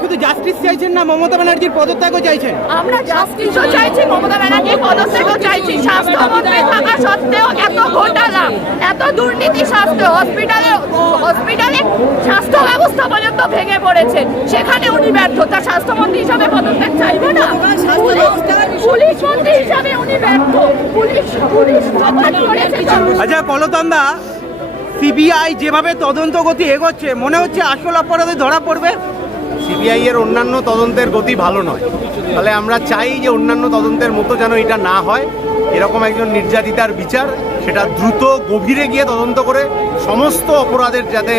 শুধু জাস্টিস চাইছেন না মমতা ব্যানার্জির পদত্যাগও চাইছেন। আমরা জাস্টিসও চাইছি মমতা ব্যানার্জির পদত্যাগও চাইছি। স্বাস্থ্যমন্ত্রী থাকা সত্ত্বেও এত ঘোটালা এত দুর্নীতি স্বাস্থ্য হসপিটালে হসপিটালে স্বাস্থ্য ব্যবস্থা পর্যন্ত ভেঙে পড়েছে। সেখানে উনি ব্যর্থ তার স্বাস্থ্যমন্ত্রী হিসাবে পদত্যাগ চাইবে না? পুলিশ মন্ত্রী হিসাবে উনি ব্যর্থ। পুলিশ পুলিশ আচ্ছা কলতন্দা সিবিআই যেভাবে তদন্ত গতি এগোচ্ছে মনে হচ্ছে আসল অপরাধে ধরা পড়বে? সিবিআই এর অন্যান্য তদন্তের গতি ভালো নয়। তাহলে আমরা চাই যে অন্যান্য তদন্তের মতো যেন এটা না হয়। এরকম একজন নির্যাতিতার বিচার সেটা দ্রুত গভীরে গিয়ে তদন্ত করে সমস্ত অপরাধের যাতে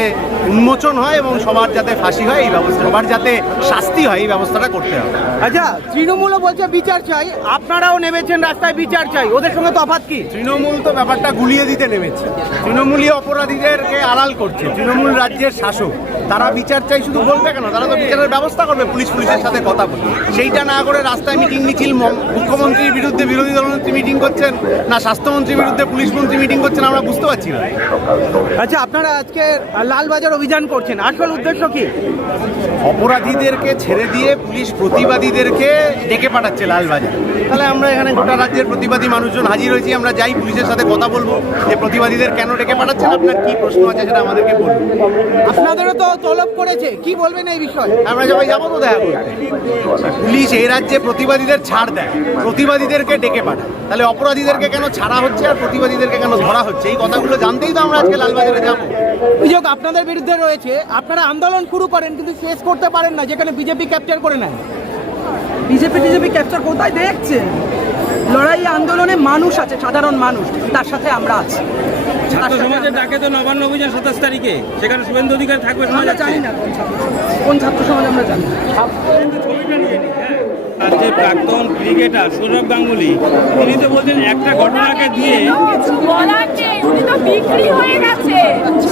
উন্মোচন হয় এবং সবার যাতে ফাঁসি হয় এই ব্যবস্থা সবার যাতে শাস্তি হয় এই ব্যবস্থাটা করতে হবে। আচ্ছা তৃণমূলও বলছে বিচার চাই আপনারাও নেমেছেন রাস্তায় বিচার চাই ওদের সঙ্গে তফাৎ কি? তৃণমূল তো ব্যাপারটা গুলিয়ে দিতে নেমেছে। তৃণমূলী অপরাধীদেরকে আড়াল করছে তৃণমূল রাজ্যের শাসক। তারা বিচার চাই শুধু বলবে কেন? তারা তো বিচারের ব্যবস্থা করবে পুলিশ পুলিশের সাথে কথা বলে। সেইটা না করে রাস্তায় মিটিং মিছিল মুখ্যমন্ত্রীর বিরুদ্ধে বিরোধী দলনেত্রী মিটিং করছেন না স্বাস্থ্যমন্ত্রীর বিরুদ্ধে পুলিশ মন্ত্রী মিটিং করছেন আমরা বুঝতে পারছি না। আচ্ছা আপনারা আজকে লালবাজার অভিযান করছেন। আসল উদ্দেশ্য কি? অপরাধীদেরকে ছেড়ে দিয়ে পুলিশ প্রতিবাদীদেরকে ডেকে পাঠাচ্ছে লালবাজার। তাহলে আমরা এখানে গোটা রাজ্যের প্রতিবাদী মানুষজন হাজির হয়েছি আমরা যাই পুলিশের সাথে কথা বলব। যে প্রতিবাদীদের কেন ডেকে পাঠাচ্ছেন? আপনার কি প্রশ্ন আছে সেটা আমাদেরকে বলুন। আপনাদেরও তো তলব করেছে? কি বলবেন এই বিষয়ে? আমরা সবাই যাব তো দেখা পুলিশ এই রাজ্যে প্রতিবাদীদের ছাড় দেয়। প্রতিবাদীদেরকে ডেকে পাঠায়। তাহলে অপরাধীদেরকে কেন ছাড়া হচ্ছে আর প্রতিবাদীদেরকে কেন ধরা হচ্ছে? এই কথাগুলো জানতেই তো আমরা আজকে লালবাজারে যাব। অভিযোগ আপনাদের বিরুদ্ধে রয়েছে। আপনারা আন্দোলন শুরু করেন কিন্তু শেষ করতে পারেন না যেখানে বিজেপি ক্যাপচার করে নেয়। বিজেপি টিজেপি ক্যাপচার কোথায় দেখছেন? লড়াই আন্দোলনে মানুষ আছে সাধারণ মানুষ তার সাথে আমরা আছি। ছাত্র সমাজের ডাকে তো নবান্ন অভিযান সাতাশ তারিখে সেখানে শুভেন্দু অধিকার থাকবে আমরা জানি না কোন ছাত্র কোন ছাত্র সমাজ আমরা জানি না। ছবিটা নিয়ে নিই, হ্যাঁ। আর যে প্রাক্তন ক্রিকেটার সৌরভ গাঙ্গুলি তিনি তো বলছেন একটা ঘটনাকে দিয়ে কিছু বলার নেই। উনি তো বিক্রি হয়ে গেছে।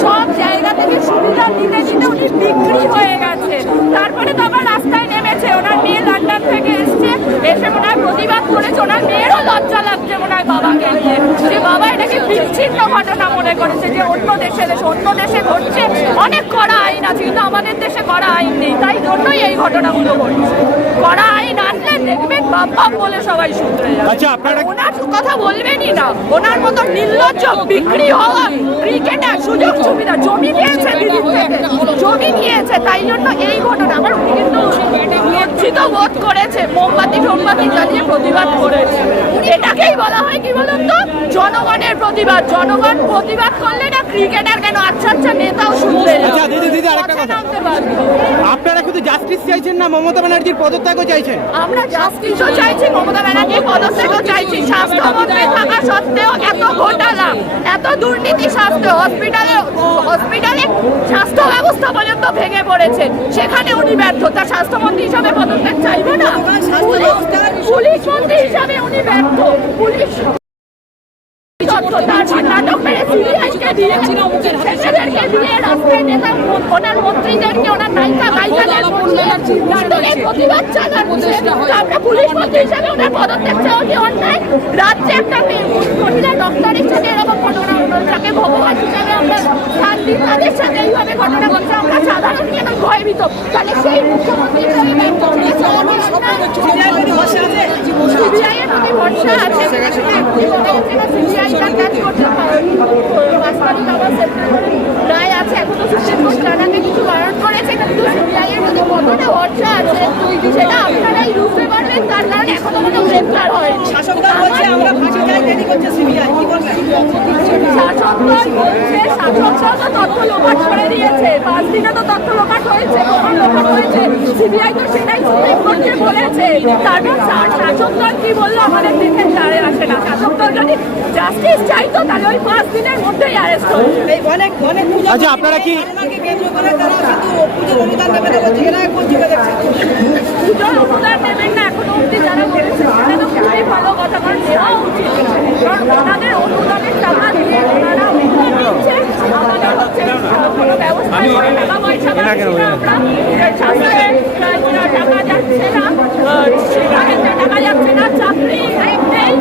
সব জায়গা থেকে সুবিধা দিতে দিতে উনি বিক্রি হয়ে গেছে। তারপরে তো আবার রাস্তায় নেমেছে ওনার মেয়ে লন্ডন থেকে এসছে এসে ওনার প্রতিবাদ করেছে ওনার মেয়েরও লজ্জা লাগছে ওনার বাবাকে নিয়ে যে বাবা এটাকে বিচ্ছিন্ন ঘটনা মনে করেছে যে অন্য দেশে দেশে অন্য দেশে ঘটছে। অনেক কড়া আইন আছে কিন্তু আমাদের দেশে কড়া আইন নেই। তাই জন্যই এই ঘটনাগুলো ঘটছে। কড়া আইন আনলে দেখবেন বাপ বাপ বলে সবাই শুনতে যাবে। আচ্ছা ওনার কথা বলবেনই না। ওনার মতো নির্লজ্জ বিক্রি হওয়া ক্রিকেটার সুযোগ সুবিধা জমি নিয়েছে জমি নিয়েছে তাই জন্য এই ঘটনা আমার কিন্তু লজ্জিত বোধ করেছে। মোমবাতি টোমবাতি জ্বালিয়ে প্রতিবাদ করেছে। এটাকেই বলা হয় কি বলুন তো? জনগণের প্রতিবাদ জনগণ প্রতিবাদ করলে না ক্রিকেটার কেন? আচ্ছা আচ্ছা নেতাও শুনতে যাবে। আচ্ছা, দিদি, দিদি, আরেকটা কথা। আপনারা শুধু জাস্টিস চাইছেন না মমতা ব্যানার্জির পদত্যাগও চাইছেন। আমরা জাস্টিসও চাইছি মমতা ব্যানার্জির পদত্যাগও চাইছি। স্বাস্থ্যমন্ত্রী থাকা সত্ত্বেও এত ঘোটালা এত দুর্নীতি স্বাস্থ্য হসপিটালে হসপিটালে স্বাস্থ্য ব্যবস্থা পর্যন্ত ভেঙে পড়েছে। সেখানে উনি ব্যর্থ। তার স্বাস্থ্যমন্ত্রী হিসাবে পদত্যাগ চাইবে না? পুলিশ মন্ত্রী হিসাবে উনি ব্যর্থ পুলিশ তার নাটক মেরে সিবিআইকে দিয়ে ওনার মন্ত্রীদেরকে ওনার নায়িকা নায়িকাদের প্রতিবাদ চালাচ্ছে আমরা পুলিশ মন্ত্রী হিসাবে ওনার পদত্যাগ চাওয়া কি অন্যায়? রাজ্যে একটা মহিলা ডক্টরের সাথে এরকম ঘটনা হলো ভগবান হিসাবে আমরা শান্তি তাদের সাথে এইভাবে ঘটনা ঘটছে। আমরা সাধারণ কেন ভয়ভীত। তাহলে সেই মুখ্যমন্ত্রী হিসাবে ব্যর্থ হয়েছে সিবিআই এর প্রতি ভরসা আছে? সিবিআইটা কাজ করতে পাঁচ তারিখ আমার সেপ্টেম্বরে রায় আছে এখনও সুপ্রিম কোর্ট জানাতে কিছু বারণ করেছে কিন্তু সিবিআই এর প্রতি কতটা ভরসা আছে সেটা আপনারাই বুঝতে পারবেন তার কারণ এখনও কোনো গ্রেপ্তার হয়নি শাসকদল বলছে আমরা ফাঁসি চাই দেরি করছে সিবিআই কি বলবেন শাসক দল বলছে শাসকরা তো তথ্য লোপাট করে দিয়েছে পাঁচ দিনে তো তথ্য লোপাট হয়েছে প্রমাণ লোপাট হয়েছে সিবিআই তো সেটাই সুপ্রিম কোর্টকে বলেছে তারপর শাসক দল কি বলল আমাদের দেখে জানে আসে না শাসক দল যদি জাস্টিস চাইতো তাহলে ওই পাঁচ দিনের মধ্যেই অ্যারেস্ট হতো অনেক অনেক আচ্ছা, আপনারা কি- কেন্দ্র করে তারা কিন্তু পুজোর অনুদান দেবে না বলছে এরা এখন জিবে পুজোর অনুদান নেবেন না এখনও অব্দি যারা বলেছে সেটা তো খুবই ভালো কথা কারণ নেওয়া উচিত কারণ ওনাদের অনুদানের টাকা দিয়ে ওনারা দিচ্ছে আমাদের হচ্ছে কোনো ব্যবস্থা নেই, টাকা পয়সা পাচ্ছি না আমরা স্বাস্থ্যে টাকা যাচ্ছে না। শিক্ষাক্ষেত্রে টাকা যাচ্ছে না চাকরি নেই।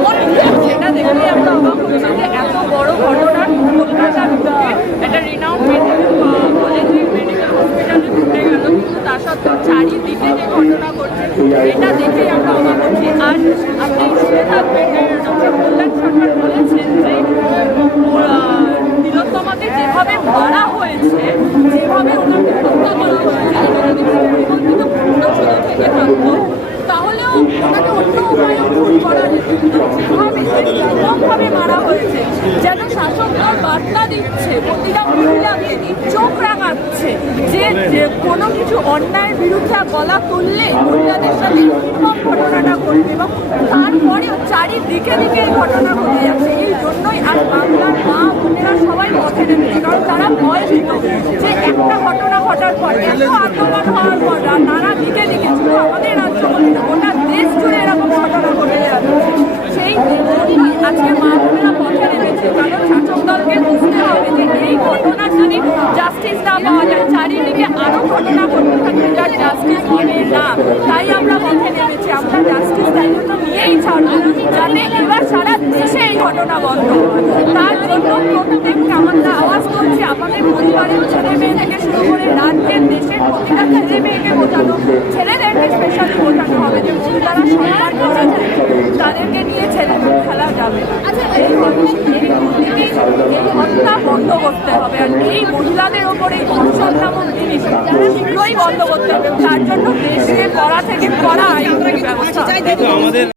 সেটা দেখলে আমরা অবাক হচ্ছি যে এত বড় ঘটনা। কলকাতার বুকে একটা রিনাউন্ড মেডিকেল কলেজ মেডিকেল হসপিটালে ঘটে গেল। কিন্তু তা সত্ত্বেও চারিদিকে যে ঘটনা ঘটছে এটা দেখেই আমরা অবাক হচ্ছি আর আপনি শুনে থাকবেন ডক্টর কল্যাণ সরকার বলেছেন যে আহ, তিলোত্তমাকে যেভাবে মারা হয়েছে যেভাবে ওনাকে হত্যা করা হয়েছে এটা যদি পরিকল্পিত পূর্ণ ছিল থেকে থাকতো তাহলেও ওনাকে অন্য উপায়ে খুন করা যেত কিন্তু যেভাবে নির্মমভাবে মারা হয়েছে। যেন শাসক দল বার্তা দিচ্ছে প্রতিটা মহিলাকে চোখ রাঙাচ্ছে যে কোনো কিছু অন্যায়ের বিরুদ্ধে গলা তুললে মহিলাদের সাথে ঘটনাটা ঘটবে এবং তারপরেও চারিদিকে দিকে এই ঘটনা ঘটে যাচ্ছে। এই জন্যই আজ বাংলার মা বোনেরা সবাই পথে নেমেছে, কারণ তারা ভয় পেত যে একটা ঘটনা ঘটার পর এত আন্দোলন হওয়ার পর আর নানা দিকে দিকে শুধু আমাদের রাজ্য বলে না, গোটা দেশ জুড়ে এরকম ঘটনা ঘটে যাচ্ছে সেই জন্যই আজকে মা বোনেরা পথে নেমেছে কারণ দলকে বুঝতে হবে। যে এই ঘটনার যদি জাস্টিস না পাওয়া যায়, চারিদিকে আরও ঘটনা ঘটতে থাকবে যার জাস্টিস হবে না, তাই আমরা পথে নেমেছি। আমরা জাস্টিস জন্য নিয়েই ছাড়বো, যাতে এবার সারা দেশে এই ঘটনা বন্ধ তার জন্য প্রত্যেককে আমরা আওয়াজ করছি, আমাদের পরিবারের ছেলে মেয়ে থেকে শুরু করে রাজ্যের, দেশের প্রতিটা ছেলে মেয়েকে বোঝানো, ছেলেদেরকে স্পেশালি বোঝানো হবে। যে মহিলারা সম্মান করা তাদেরকে নিয়ে ছেলে খেলা যাবে। না এই এই দুর্নীতি, এই হত্যা বন্ধ করতে হবে। আর এই মহিলাদের ওপর এই ধর্ষণ নামক জিনিস শীঘ্রই বন্ধ করতে হবে, তার জন্য দেশকে করা থেকে করা আইন ব্যবস্থা।